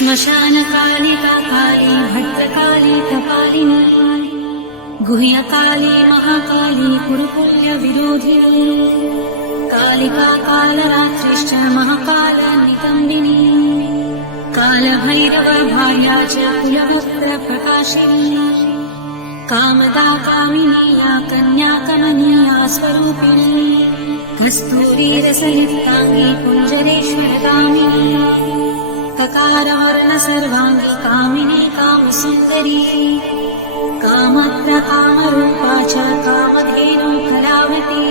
श्मशानकालिका काली भद्रकाली कपालिनी गुह्यकाली महाकाली कुरुपुण्यविरोधिनी कालिका कालरात्रिश्च महाकालनिकम्बिनी कालभैरव भार्या च कुलवक्त्रप्रकाशिनी कामदा कामिनी या कन्या कमनीया स्वरूपिणी कस्तूरीरसयुक्ताङ्गी कुञ्जरेश्वरगामिनी ककारवर्ण सर्वाङ्गी कामिनी कामसुन्दरी कामप्रकामरूपा च कामधेनु कलावती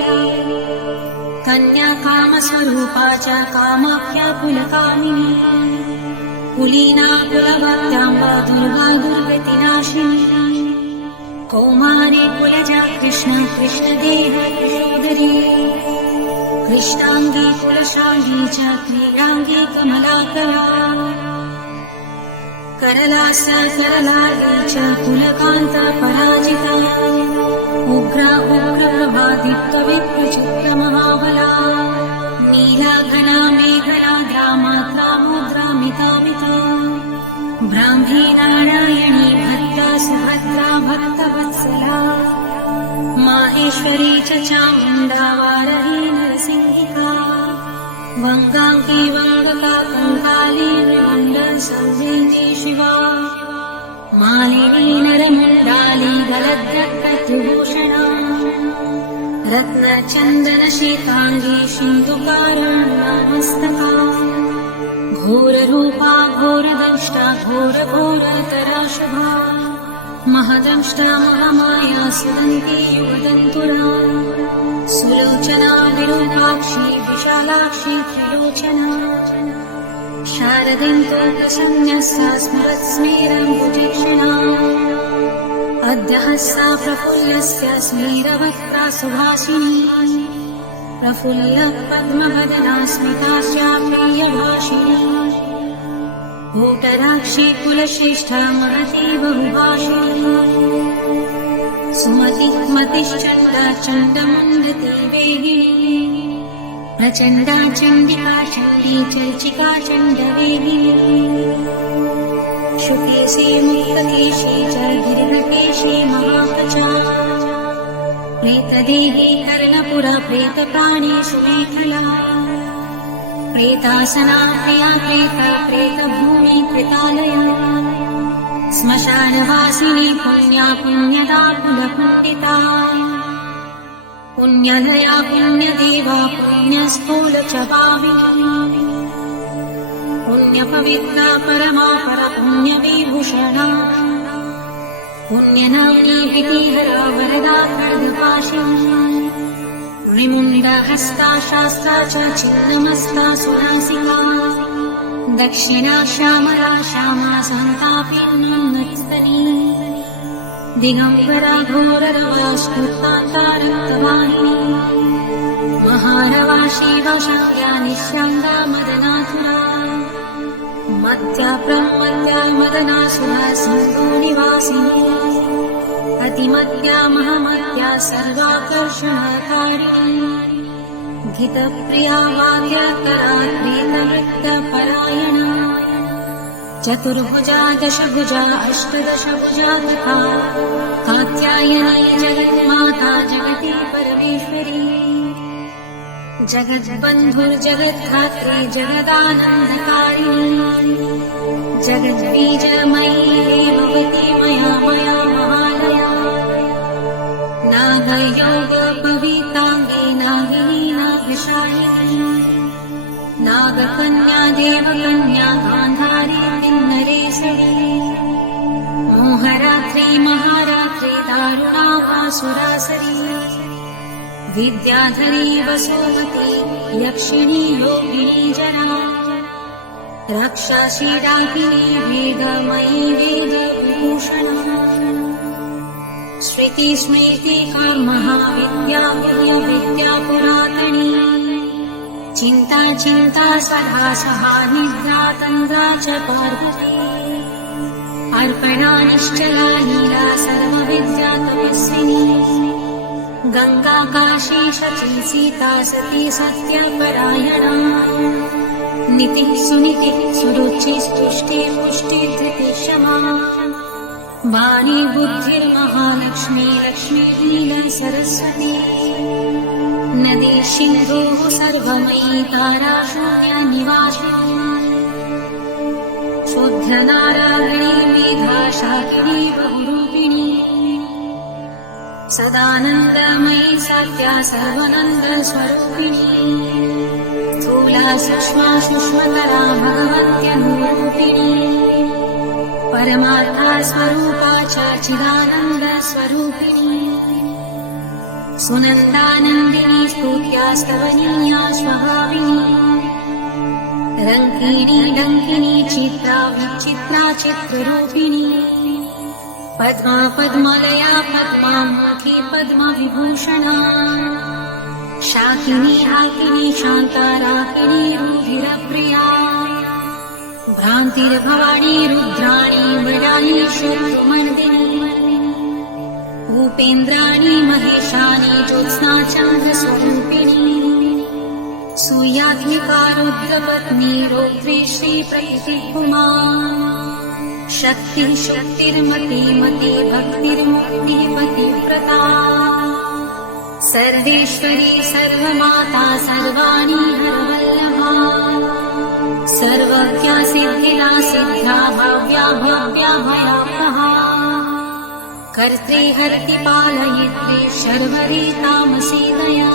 कन्या कामस्वरूपा च कामाख्या कुलकामिनी कुलीना कुलवत्याम्बा दुर्गा दुर्गतिनाशिनी कौमारी कुलजा कृष्ण कृष्णदेह यशोदरी कृष्णाङ्गी कुलशाङ्गी च क्रीडाङ्गी कमलाकरा करला सकरलाली च कुलकान्ता पराजिता उग्रा उग्रप्रभादित्वविप्रचित्रमहाबला नीला घना मेघना ग्रामाग्रामोद्रामितामिता ब्राह्मी नारायणी भद्रा सुभद्रा भक्तवत्सला माहेश्वरी च चामुण्डा वारही नरसिंहिका वङ्गाङ्गी वङ्गका कङ्काली नृमण्डलसंवेदी शिवा मालिनी नरमुण्डाली गलद्रक्कत्रिभूषणा रत्नचन्दनशीताङ्गी सिन्धुकारुण्यमस्तका घोररूपा घोरदंष्टा घोरघोरतरा शुभा महदंष्टा महामाया सुदन्ती युगदन्तुरा सुलोचना विरूपाक्षी विशालाक्षी त्रिलोचना शारदिन्तोऽप्रसन्न्यस्सा स्मरत्स्मेरम्बुजीक्षणा अद्यहस्सा प्रफुल्लस्य स्मेरवक्त्रा सुभाषिणी प्रफुल्लपद्मवदना स्मितास्या प्रियभाषिणी भूतराक्षी कुलश्रेष्ठा महती बहुभाषिणी सुमतिमतिश्चण्डा चण्डमुण्डती वेगिनी प्रचण्डा चण्डिका चण्डी चर्चिका चण्डवेगिनी शुकेशी मुक्तकेशी च गिरिनकेशी महाकचा प्रेतदेही कर्णपुरा प्रेतप्राणेषु मेखला प्रेतासना प्रिया प्रेता प्रेतभूमि कृतालया श्मशानवासिनी पुण्या पुण्यदा कुलपुण्डिता पुण्यलया पुण्यदेवा पुण्यस्थूल च भाविनी पुण्यपवित्रा परमा परपुण्यविभूषणा पुण्यनाम्नी विधिहरा वरदा खड्गपाशिनी विमुण्डहस्ता शास्त्रा च छिन्नमस्ता सुनासिका दक्षिणा श्यामला श्यामा सन्तापिन्नस्तनी दिगम्बरा घोररवाष्कृतान्ता रक्तवाहिनी महारवा शिवशाक्या निःस्यङ्गा मदनाथुरा मत्या प्रमत्या मदनासुरा सिन्धुनिवासिनी अतिमत्या महामत्या सर्वाकर्षणकारिणी गीतप्रिया वाद्यकरा प्रीतवृत्तपरायणा चतुर्भुजा दशभुजा अष्टदशभुजा तथा कात्यायनी जगन्माता जगति परमेश्वरी जगद्बन्धुर्जगद्धात्री जगदानन्दकारिणी जगद्बीजमयी भवती मया मया महालया नागयोगपविताङ्गी नागिनी नागशालिनी नागकन्या देवकन्या गान्धारी किन्नरेसरी मोहरात्रि महारात्रि दारुणा वासुरासरी विद्याधरी वसुमती यक्षिणी योगिनी जना राक्षसी डाकिनी वेदमयी वेदविभूषणा श्रुति स्मृति महाविद्या विद्या पुरातनी चिन्ता चिन्ता सदा सहा निद्रा तन्द्रा च पार्वती अर्पणा निश्चला लीला सर्वविद्या तपस्विनी गंगा काशी शची सीता सती सत्यपरायणा नीतिः सुनीतिः सुरुचिः तुष्टिः पुष्टिः धृतिः क्षमा वाणी बुद्धिर्महालक्ष्मी लक्ष्मीः लीला सरस्वती नदी सिन्धुः सर्वमयी तारा शून्या निवासिनी शुद्धनारायणी मेधा शाकिनी बहुरूपिणी सदानन्दमयी सत्या सर्वानन्दस्वरूपिणी स्थूला सूक्ष्मा सूक्ष्मतरा भगवत्यनुरूपिणी परमार्था स्वरूपा च चिदानन्दस्वरूपिणी सुनन्दानन्दिनी स्तुत्या स्तवनीया स्वभाविनी रङ्किणी डङ्किनी चित्रा विचित्रा चित्ररूपिणी पद्मा पद्मलया पद्मामुखी पद्मविभूषणा शाकिनी हाकिनी शान्ता राकिनी रुधिरप्रिया भ्रान्तिर्भवानी रुद्राणी मृडानी शत्रुमर्दिनी उपेन्द्राणी महेशानी ज्योत्स्ना चन्द्रस्वरूपिणी सूर्यात्मिका रुद्रपत्नी रौद्री श्रीप्रकृतिर्भुमा शक्तिः शक्तिर्मती मती भक्तिर्मुक्तिः पतिव्रता सर्वेश्वरी सर्वमाता सर्वाणि हरवल्लभा सर्वज्ञा सिद्धिदा सिद्ध्या भव्या भव्या भयावहा कर्त्री हरति पालयित्री शर्वरी तामसी दया